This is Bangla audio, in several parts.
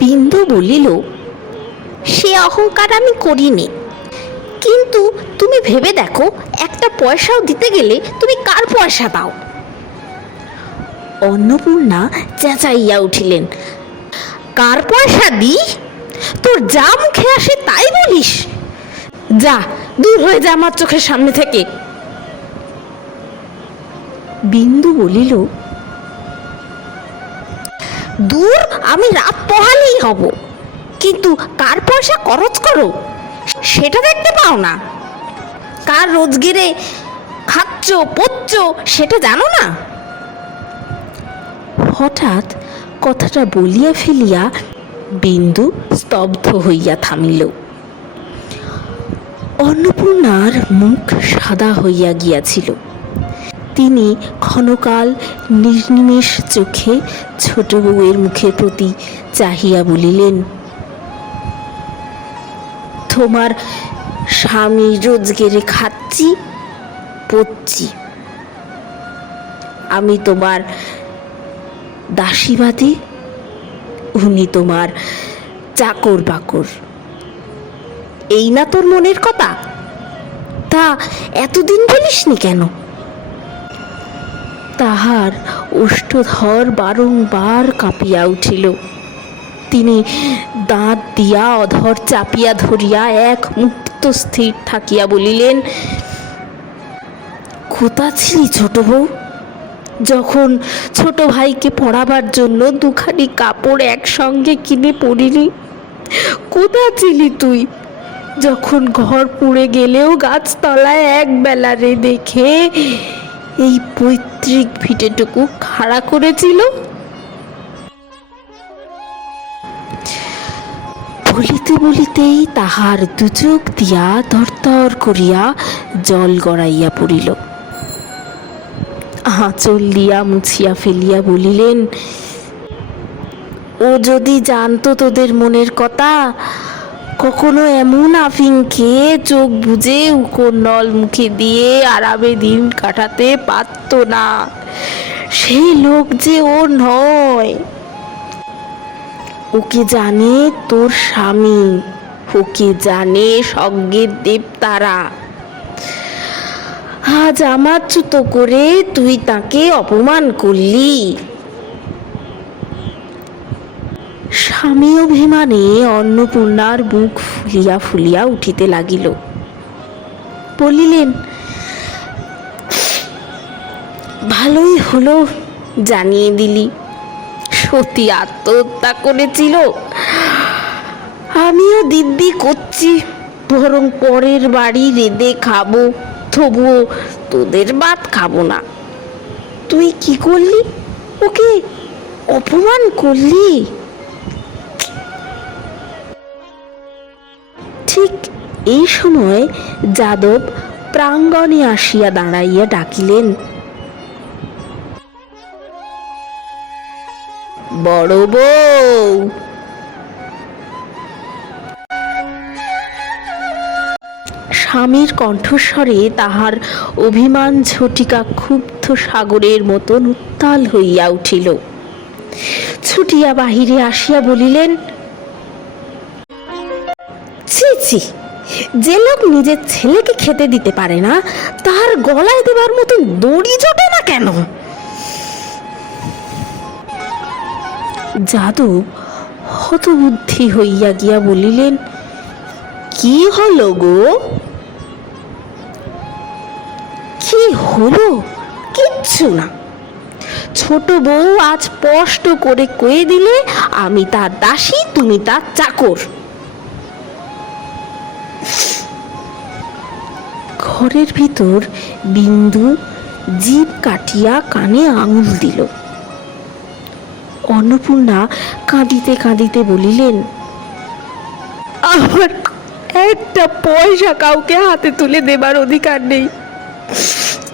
বিন্দু বলিল, সে অহংকার আমি করিনি, কিন্তু তুমি ভেবে দেখো, একটা পয়সাও দিতে গেলে তুমি কার পয়সা দাও? অন্নপূর্ণা চেঁচাইয়া উঠিলেন, কার পয়সা দিই? তোর যা মুখে আসে তাই বলিস? যা, দূর হয়ে যা আমার চোখের সামনে থেকে। বিন্দু বলিল, দূর, আমি রাত পোহালেই হব, কিন্তু কার পয়সা খরচ করো সেটা দেখতে পাও না? কার রোজগেরে খাচ্ছ পচ্ছ সেটা জানো না? হঠাৎ কথাটা বলিয়া ফেলিয়া বিন্দু স্তব্ধ হইয়া থামিল। অন্নপূর্ণার মুখ সাদা হইয়া গিয়াছিল। তিনি ক্ষণকাল নির্নিমেষ চোখে ছোট বউয়ের মুখের প্রতি চাহিয়া বলিলেন, তোমার স্বামী রোজগেরে খাচ্ছি পচ্ছি, আমি তোমার দাসীবাদী, উনি তোমার চাকর বাকর। এই না তোর মনের কথা? তা এতদিন বলিসনি কেন? তাহার ওষ্ঠধর বারংবার কাঁপিয়া উঠিল। তিনি দাঁত দিয়া অধর চাপিয়া ধরিয়া এক মুহূর্ত স্থির থাকিয়া বলিলেন, কোথা ছিলি ছোট বউ, যখন ছোট ভাইকে পড়াবার জন্য দুখানি কাপড় একসঙ্গে কিনে পরিনি? কোথা ছিলি তুই, যখন ঘর পুড়ে গেলেও গাছতলায় এক বেলা রে দেখে এই পৈতৃক ভিটেটুকু খাড়া করেছিল? বলিতে বলিতেই তাহার দুচোখ দিয়া তরতর করিয়া জল গড়াইয়া পড়িল। আঁচল দিয়া মুছিয়া ফেলিয়া বলিলেন, ও যদি জানতো তোদের মনের কথা, কখনো এমন আফিং খেয়ে চোখ বুজে উকোর নল মুখে দিয়ে আরামে দিন কাটাতে পারত না। সেই লোক যে ও নয়। ওকে জানে তোর স্বামী, ওকে জানে স্বর্গের দেবতারা। আজ আমার চুতো করে তুই তাকে অপমান করলি। স্বামী অভিমানে অন্নপূর্ণার বুক ফুলিয়া ফুলিয়া উঠিতে লাগিল। বলিলেন, ভালোই হলো জানিয়ে দিলি, সতী আত্মহত্যা করেছিল। আমিও দিব্যি করছি, বরং পরের বাড়ি রেঁধে খাবো, তবুও তোদের ভাত খাবো না। তুই কি করলি? ওকে অপমান করলি। ঠিক এই সময় যাদব প্রাঙ্গণে আসিয়া দাঁড়াইয়া ডাকিলেন, বড় বউ। স্বামীর কণ্ঠস্বরে তাহার অভিমান ঝটিকা ক্ষুব্ধ সাগরের মতন উত্তাল হইয়া উঠিল। ছুটিয়া বাহিরে আসিয়া বলিলেন, ছি ছি, যে লোক নিজের ছেলেকে খেতে দিতে পারে না, তার গলায় দেবার মতন দড়ি জোটে না কেন? যাদব হতবুদ্ধি হইয়া গিয়া বলিলেন, কি হলো গো? কি হলো? কিচ্ছু না। ছোট বউ আজ স্পষ্ট করে কয়ে দিলে আমি তার দাসী, তুমি তার চাকর। ঘরের ভিতর বিন্দু জিভ কাটিয়া কানে আঙুল দিল। অন্নপূর্ণা কাঁদিতে কাঁদিতে বলিলেন, আমার একটা পয়সা কাউকে হাতে তুলে দেবার অধিকার নেই।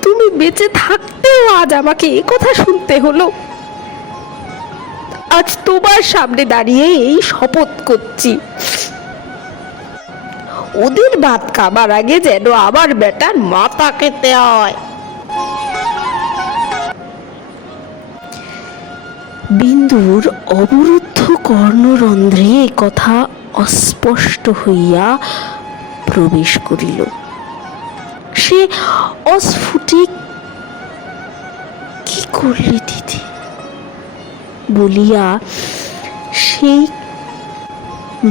তুমি বেঁচে থাকতেও আজ আমাকে এ কথা শুনতে হলো। আজ তোমার সামনে দাঁড়িয়ে এই শপথ করছি, ওদের ভাত খাবার আগে যেন আমার বেটার মাথা খেতে হয়। বিন্দুর অবরুদ্ধ কর্ণরন্ধ্রে এ কথা অস্পষ্ট হইয়া প্রবেশ করিল। সে অস্ফুটিক কি করলে দিদি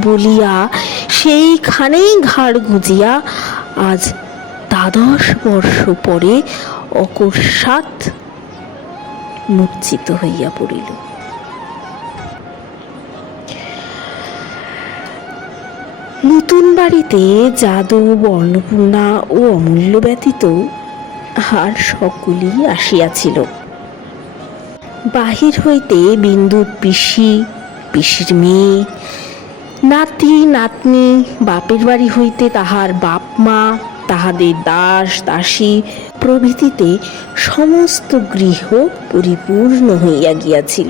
বলিয়া সেইখানেই ঘাড় গুজিয়া আজ 12 বর্ষ পরে অকস্মাৎ মূর্ছিত হইয়া পড়িল। নতুন বাড়িতে যাদব, অন্নপূর্ণা ও অমূল্য ব্যতীত আর সকলেই আসিয়াছিল। বাহির হইতে বিন্দুর পিসি, পিসির মেয়ে, নাতি নাতনি, বাপের বাড়ি হইতে তাহার বাপ মা, তাহাদের দাস দাসী প্রভৃতিতে সমস্ত গৃহ পরিপূর্ণ হইয়া গিয়াছিল।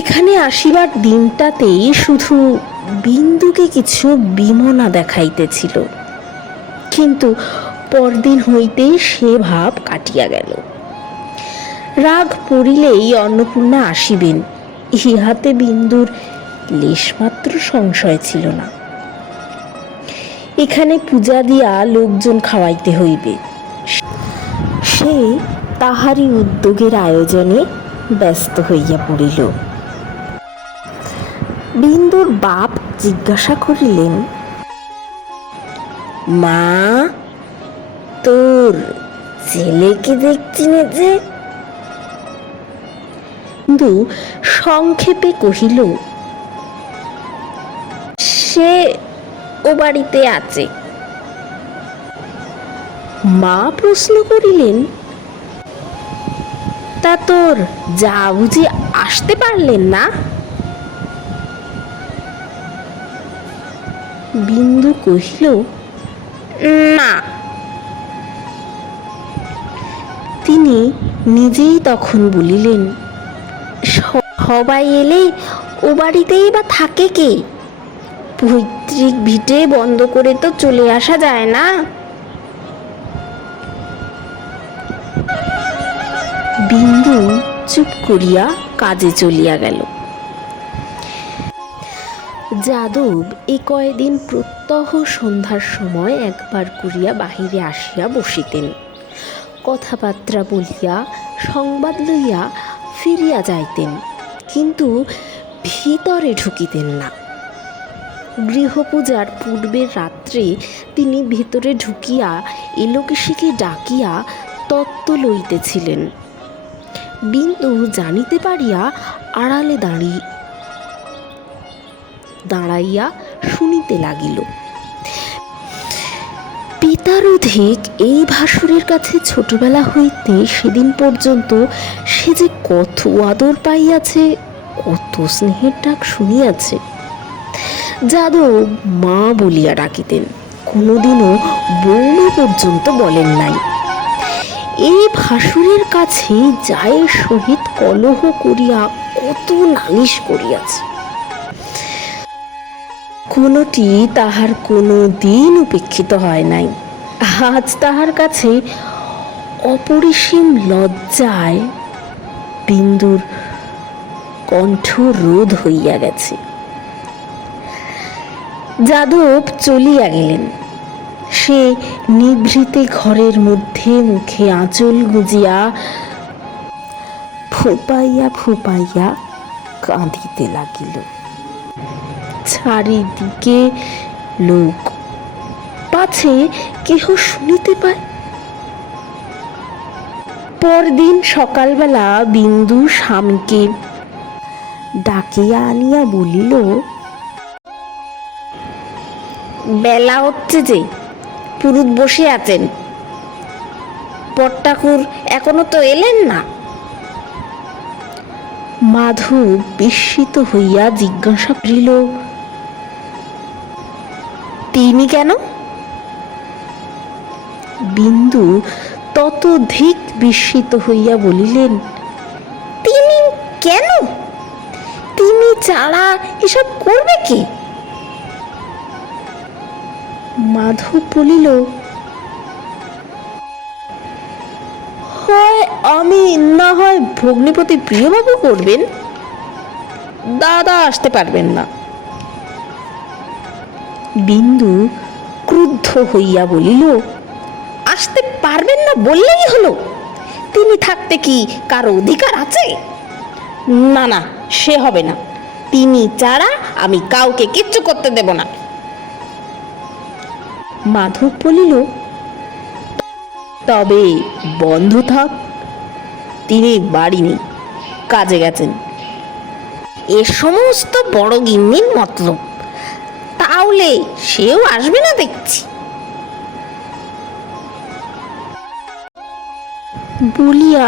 এখানে আসিবার দিনটাতেই শুধু বিন্দুকে কিছু বিমনা দেখাইতেছিল, কিন্তু পরদিন হইতে সে ভাব কাটিয়া গেল। রাগ পড়িলেই অন্নপূর্ণা আসিবেন, ইহাতে বিন্দুর লেশমাত্র সংশয় ছিল না। এখানে পূজা দিয়া লোকজন খাওয়াইতে হইবে, সে তাহারই উদ্যোগের আয়োজনে ব্যস্ত হইয়া পড়িল। বিন্দুর বাপ জিজ্ঞাসা করিলেন, মা, তোর ছেলেকে দেখছি না যে? বিন্দু সংক্ষেপে কহিল, সে ও বাড়িতে আছে। মা প্রশ্ন করিলেন, তা তোর যা বুঝি আসতে পারলেন না? বিন্দু কহিল, না। তিনি নিজেই তখন বলিলেন, সবাই এলে ও বাড়িতেই বা থাকে কে? পৈতৃক ভিটে বন্ধ করে তো চলে আসা যায় না। বিন্দু চুপ করিয়া কাজে চলিয়া গেল। যাদব এ কয়দিন প্রত্যহ সন্ধ্যার সময় একবার করিয়া বাহিরে আসিয়া বসিতেন, কথাবার্তা বলিয়া সংবাদ লইয়া ফিরিয়া যাইতেন, কিন্তু ভিতরে ঢুকিতেন না। গৃহপূজার পূর্বের রাত্রে তিনি ভিতরে ঢুকিয়া এলোকেশীকে ডাকিয়া তত্ত্ব লইতেছিলেন। বিন্দু জানিতে পারিয়া আড়ালে দাঁড়াইয়া শুনিতে লাগিল। পিতার অধিক এই ভাসুরের কাছে ছোটবেলা হইতে সেদিন পর্যন্ত সে যে কত আদর পাইয়াছে, কত স্নেহের ডাক শুনিয়াছে। যাদব মা বলিয়া ডাকিতেন, কোনোদিনও বৌমা পর্যন্ত বলেন নাই। এই ভাসুরের কাছে জায়ের সহিত কলহ করিয়া কত নালিশ করিয়াছে, কোনটি তাহার কোনো দিন উপেক্ষিত হয় নাই। আজ তাহার কাছে অপরিসীম লজ্জায় বিন্দুর কণ্ঠ রোধ হইয়া গেছে। যাদব চলিয়া গেলেন। সে নিভৃতে ঘরের মধ্যে মুখে আঁচল গুজিয়া ফুপাইয়া ফুপাইয়া কাঁদিতে লাগিল। চারিদিকে লোক, পাছে কেহ শুনিতে পায়। পরদিন সকালবেলা বিন্দু স্বামীকে ডাকিয়া আনিয়া বলিল, বেলা হচ্ছে যে, পুরুত বসে আছেন, পট্টাকুর এখনো তো এলেন না। মাধব বিস্মিত হইয়া জিজ্ঞাসা করিল, তিনি কেন? বিন্দু ততোধিক বিস্মিত হইয়া বলিলেন, তিনি কেন? তিনি ছাড়া এসব করবে কে? মাধব বলিল, হয় আমি না হয় ভগ্নিপতি প্রিয়বাবু করবেন, দাদা আসতে পারবেন না। বিন্দু ক্রুদ্ধ হইয়া বলিল, আসতে পারবেন না বললেই হলো? তিনি থাকতে কি কারো অধিকার আছে? না না, সে হবে না। তিনি ছাড়া আমি কাউকে কিচ্ছু করতে দেব না। মাধব বলিল, তবে বন্ধ থাক, তিনি বাড়ি নেই, কাজে গেছেন। এ সমস্ত বড় গিন্নির মতলব, তাহলে সেও আসবে না দেখছি। বলিয়া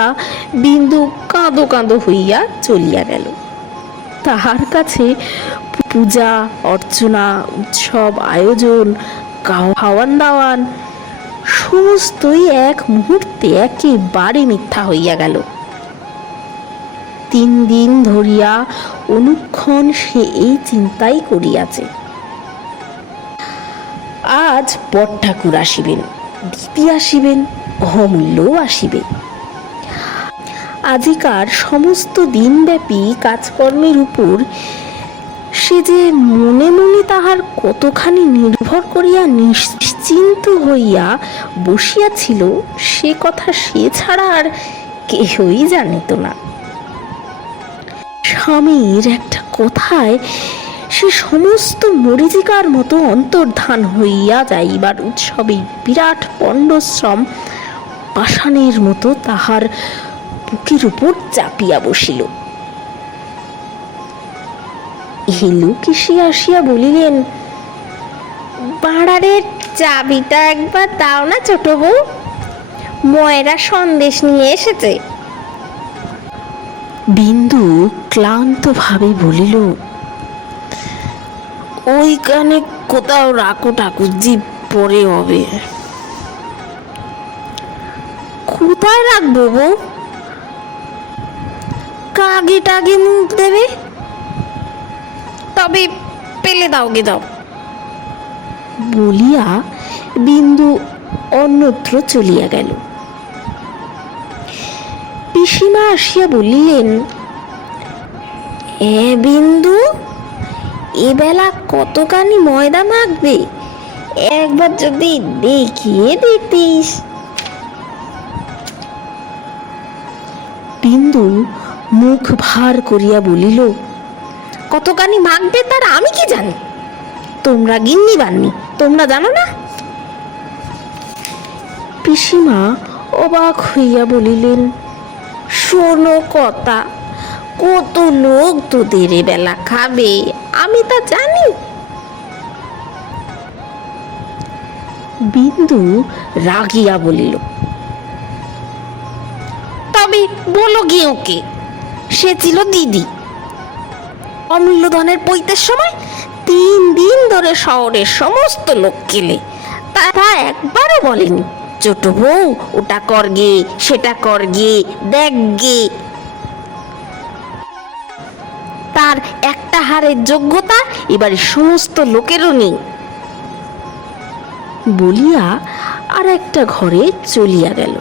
বিন্দু কাঁদো কাঁদো হইয়া চলিয়া গেল। তাহার কাছে পূজা অর্চনা, উৎসব আয়োজন, খাওয়ান দাওয়ান সমস্তই এক মুহূর্তে একেবারে মিথ্যা হইয়া গেল। 3 দিন ধরিয়া অনুক্ষণ সে এই চিন্তাই করিয়াছে। আজ বট ঠাকুর আসিবেন, দিদি আসিবেন, অমূল্যও আসিবে। আজিকার সমস্ত দিনব্যাপী কাজকর্মের উপর সে যে মনে মনে তাহার কতখানি নির্ভর করিয়া নিশ্চিন্ত হইয়া বসিয়াছিল, সে কথা সে ছাড়া আর কেহই জানিত না। স্বামীর একটা কথায় সে সমস্ত মরীচিকার মতো অন্তর্ধান হইয়া যাইবার উৎসবে বিরাট পণ্ডশ্রম পাষাণের মতো তাহার বুকের উপর চাপিয়া বসিল। হেলুকেশি আসিয়া বলিলেন, ভাঁড়ারের চাবিটা একবার দাও না ছোট বউ, ময়রা সন্দেশ নিয়ে এসেছে। বিন্দু ক্লান্ত ভাবে বলিল, ওইখানে কোথাও রাখো ঠাকুরজি, পরে হবে। কোথায় রাখবো বউ? কাগে টাগে মুখ দেবে, তবে পেলে দাও গে দাও। বলিয়া বিন্দু অন্যত্র চলিয়া গেল। পিসিমা আসিয়া বলিলেন, এ বিন্দু, এবেলা কতখানি ময়দা মাখবে, একবার যদি দেখিয়ে দিতিস। বিন্দু মুখ ভার করিয়া বলিল, কতখানি মাখবে তার আমি কি জানি? তোমরা গিন্নি বান্নি, তোমরা জানো না? পিসিমা অবাক হইয়া বলিলেন, শোনো কথা, কত লোক তোদের বেলা খাবে, আমি তা জানি। বিন্দু রাগিয়া বলিল, তবে বলো গিয়ে ওকে, সে ছিল দিদি। অমূল্যধনের পৈতের সময় 3 দিন ধরে শহরের সমস্ত লোক খেলে, তারা একবারও বলেনি, ছোট বউ ওটা কর গে, সেটা কর গে, দেখ গে। তার একটা হারের যোগ্যতা এবারে সমস্ত লোকেরও নেই। বলিয়া আর একটা ঘরে চলিয়া গেল।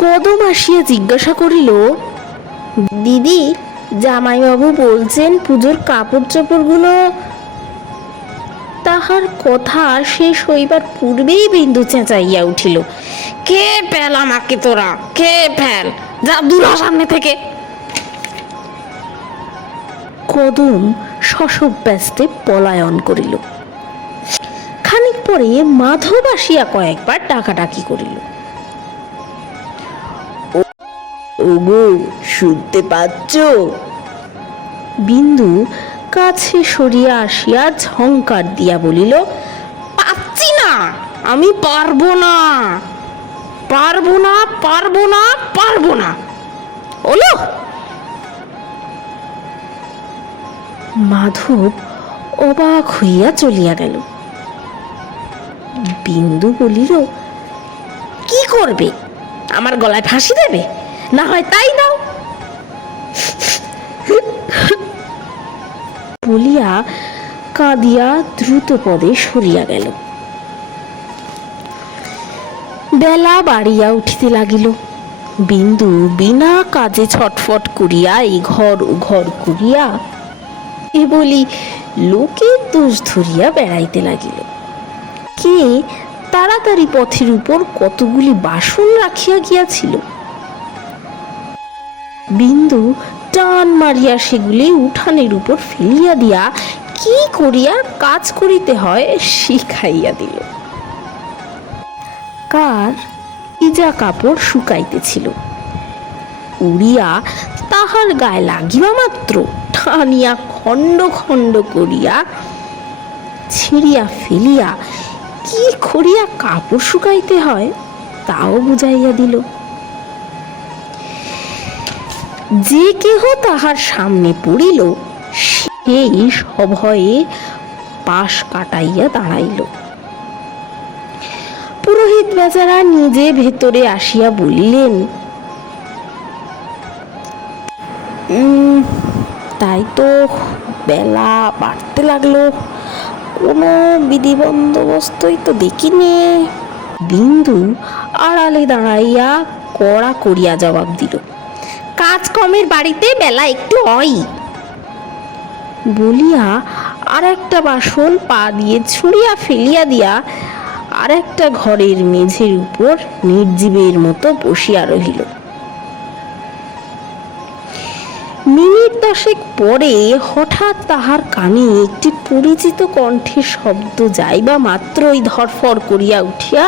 কদম আসিয়া জিজ্ঞাসা করিল, দিদি, জামাইবাবু বলছেন পুজোর কাপড় চোপড়গুলো। তাহার কথা শেষ হইবার পূর্বেই বিন্দু চেঁচাইয়া উঠিল, কে ফেল আমাকে তোরা, কে ফেল, যা দূর হ সামনে থেকে। কদম শশব ব্যস্তে পলায়ন করিল। খানিক পরে মাধব আসিয়া কয়েকবার ডাকাডাকি করিল, ওগো শুনতে পাচ্ছ? বিন্দু কাছে সরিয়া আসিয়া ঝংকার দিয়া বলিল, পাচ্ছি না, আমি পারবো না, পারবো না, পারবো না, পারবো না। ওলো। মাধব অবাক হইয়া চলিয়া গেল। বিন্দু বলিল, কি করবে? আমার গলায় ফাঁসি দেবে? না হয় তাই দাও। বলিয়া কাঁদিয়া দ্রুত পদে সরিয়া গেল। বেলা বাড়িয়া উঠিতে লাগিল। বিন্দু বিনা কাজে ছটফট করিয়া এই ঘর ও ঘর করিয়া এ বলি লোকের দোষ ধরিয়া বেড়াইতে লাগিল। কে তাড়াতাড়ি পথের উপর কতগুলি বাসন রাখিয়া গিয়াছিল। বিন্দু টান মারিয়া সেগুলি উঠানের উপর ফেলিয়া দিয়া কি করিয়া কাজ করিতে হয় শিখাইয়া দিল। কার ভিজা কাপড় শুকাইতেছিল, উড়িয়া তাহার গায়ে লাগিবা মাত্র টানিয়া খণ্ড খণ্ড করিয়া ছিঁড়িয়া ফেলিয়া কি করিয়া কাপড় শুকাইতে হয় তাও বুঝাইয়া দিল। যে কেহ তাহার সামনে পড়িল সেই সভয়ে পাশ কাটাইয়া দাঁড়াইল। পুরোহিত বেচারা নিজে ভেতরে আসিয়া বলিলেন, তাই তো বেলা বাড়তে লাগলো, কোনো বিধি বন্দোবস্তই তো দেখিনি। বিন্দু আড়ালে দাঁড়াইয়া কড়া করিয়া জবাব দিল, কাজ কমের বাড়িতে বেলা একটু হয় বলিয়া আর একটা বাসন পা দিয়ে ছুঁড়িয়া ফেলিয়া দিয়া আর একটা ঘরের মেঝের উপর নির্জীবের মতো বসিয়া রহিল। মিনিট 10 পরে হঠাৎ তাহার কানে একটি পরিচিত কণ্ঠের শব্দ যাইবা মাত্রই ধরফর করিয়া উঠিয়া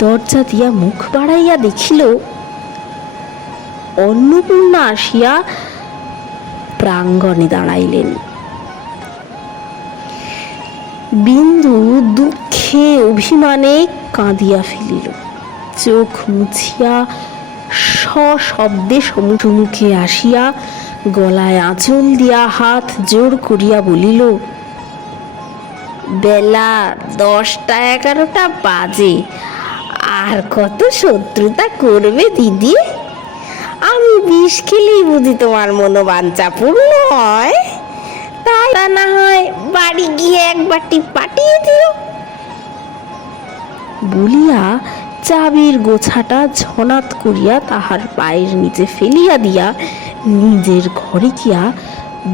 দরজা দিয়া মুখ বাড়াইয়া দেখিল অন্নপূর্ণা আসিয়া প্রাঙ্গণে দাঁড়াইলেন। বিন্দু দুঃখে অভিমানে কাঁদিয়া ফেলিল। চোখ মুছিয়া সশব্দে সম্মুখে আসিয়া গলায় আঁচল দিয়া হাত জোর করিয়া বলিল, বেলা 10টা-11টা বাজে, আর কত শত্রুতা করবে দিদি? আমি বিষ খেলেই বুঝি তোমার মনোবাঞ্ছা পূর্ণ হয়? তাই না হয় বাড়ি গিয়ে এক বাটি পাঠিয়ে দিও বলিয়া চাবির গোছাটা ঝনাত করিয়া তাহার পায়ের নিচে ফেলিয়া দিয়া নিজের ঘরে গিয়া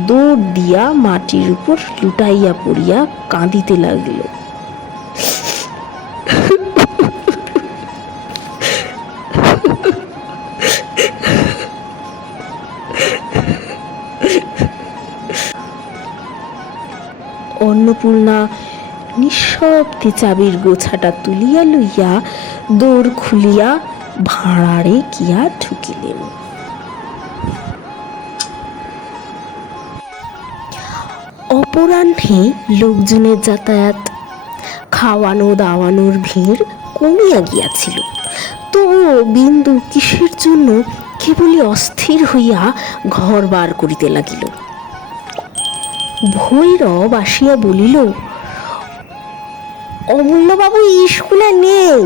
দৌড় দিয়া মাটির উপর লুটাইয়া পড়িয়া কাঁদিতে লাগিল। অন্নপূর্ণা নিঃশব্দে চাবির গোছাটা তুলিয়া লইয়া দৌড় খুলিয়া ভাঁড়ারে গিয়া ঢুকিলেন। অপরাহ্নে লোকজনের যাতায়াত, খাওয়ানো দাওয়ানোর ভিড় কমিয়া গিয়াছিল। তবুও বিন্দু কিসের জন্য কেবলই অস্থির হইয়া ঘর বার করিতে লাগিল। ভৈরব আসিয়া বলিল, অমূল্যবাবু স্কুলে নেই।